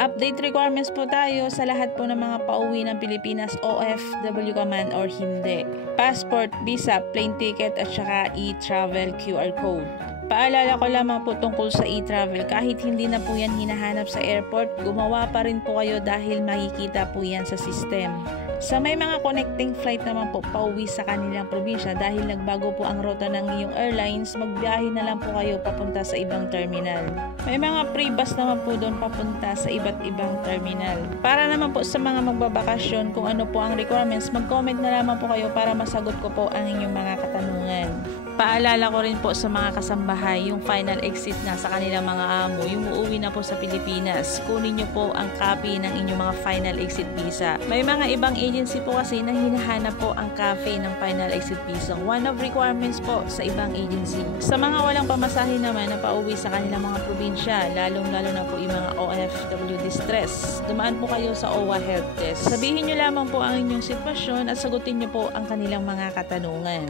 Update requirements po tayo sa lahat po ng mga pauwi ng Pilipinas, OFW ka man or hindi. Passport, visa, plane ticket at saka e-travel QR code. Paalala ko lamang po tungkol sa e-travel, kahit hindi na po yan hinahanap sa airport, gumawa pa rin po kayo dahil makikita po yan sa system. Sa may mga connecting flight naman po pauwi sa kanilang probinsya dahil nagbago po ang ruta ng iyong airlines, magbiyahe na lang po kayo papunta sa ibang terminal. May mga free bus naman po doon papunta sa iba't ibang terminal. Para naman po sa mga magbabakasyon kung ano po ang requirements, mag-comment na lamang po kayo para masagot ko po ang inyong mga katanungan. Paalala ko rin po sa mga kasambahay, yung final exit na sa kanilang mga amo, yung uuwi na po sa Pilipinas, kunin nyo po ang copy ng inyong mga final exit visa. May mga ibang agency po kasi na hinahanap po ang copy ng final exit visa. One of requirements po sa ibang agency. Sa mga walang pamasahe naman na pauwi sa kanilang mga probinsya, lalong-lalo na po yung mga OFW distress, dumaan po kayo sa OWA Help Desk. Sabihin nyo lamang po ang inyong sitwasyon at sagutin nyo po ang kanilang mga katanungan.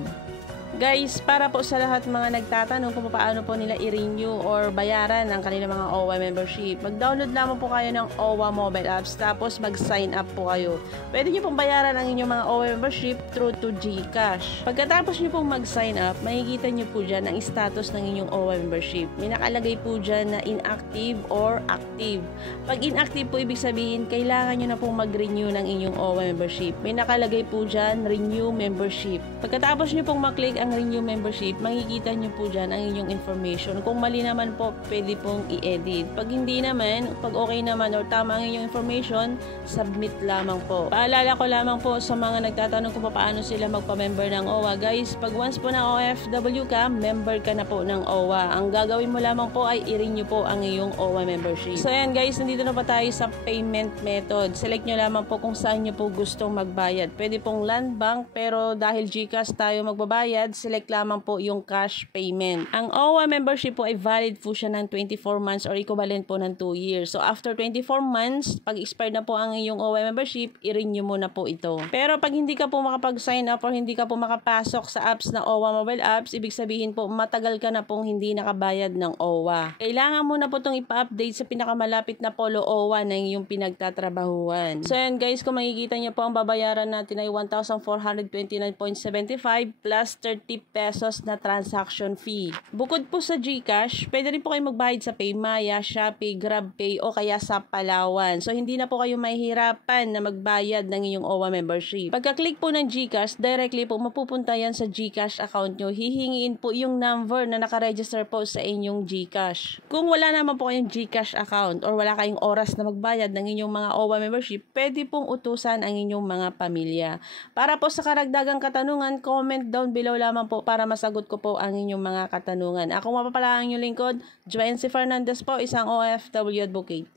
Guys, para po sa lahat mga nagtatanong kung paano po nila i-renew or bayaran ang kanilang mga OWA membership, mag-download lamang po kayo ng OWA mobile apps tapos mag-sign up po kayo. Pwede nyo pong bayaran ang inyong mga OWA membership through to GCash. Pagkatapos nyo pong mag-sign up, makikita nyo po dyan ang status ng inyong OWA membership. May nakalagay po dyan na inactive or active. Pag inactive po, ibig sabihin, kailangan nyo na pong mag-renew ng inyong OWA membership. May nakalagay po dyan, renew membership. Pagkatapos nyo pong maklik ang renew membership, makikita nyo po dyan ang inyong information. Kung mali naman po, pwede pong i-edit. Pag hindi naman, pag okay naman or tama ang inyong information, submit lamang po. Paalala ko lamang po sa mga nagtatanong kung paano sila magpa-member ng OWA. Guys, pag once po na OFW ka, member ka na po ng OWA. Ang gagawin mo lamang po ay i-renew po ang iyong OWA membership. So yan guys, nandito na pa tayo sa payment method. Select nyo lamang po kung saan nyo po gustong magbayad. Pwede pong land bank, pero dahil GCash tayo magbabayad, select lamang po yung cash payment. Ang OWA membership po ay valid po siya ng 24 months or equivalent po ng 2 years. So after 24 months, pag expired na po ang iyong OWA membership, i-renew mo na po ito. Pero pag hindi ka po makapag-sign up or hindi ka po makapasok sa apps na OWA mobile apps, ibig sabihin po matagal ka na pong hindi nakabayad ng OWA. Kailangan mo na po itong ipa-update sa pinakamalapit na Polo OWA na iyong pinagtatrabahuan. So yan guys, kung makikita niyo po ang babayaran natin ay 1,429.75 plus 30 pesos na transaction fee. Bukod po sa GCash, pwede rin po kayo magbayad sa Paymaya, Shopee, GrabPay o kaya sa Palawan. So hindi na po kayo mahihirapan na magbayad ng inyong OWA membership. Pagka-click po ng GCash, directly po mapupunta yan sa GCash account nyo. Hihingiin po yung number na nakaregister po sa inyong GCash. Kung wala naman po kayong GCash account or wala kayong oras na magbayad ng inyong mga OWA membership, pwede pong utusan ang inyong mga pamilya. Para po sa karagdagang katanungan, comment down below lamang po para masagot ko po ang inyong mga katanungan. Ako mapapala ang inyong lingkod, Joanne C. Fernandez po, isang OFW advocate.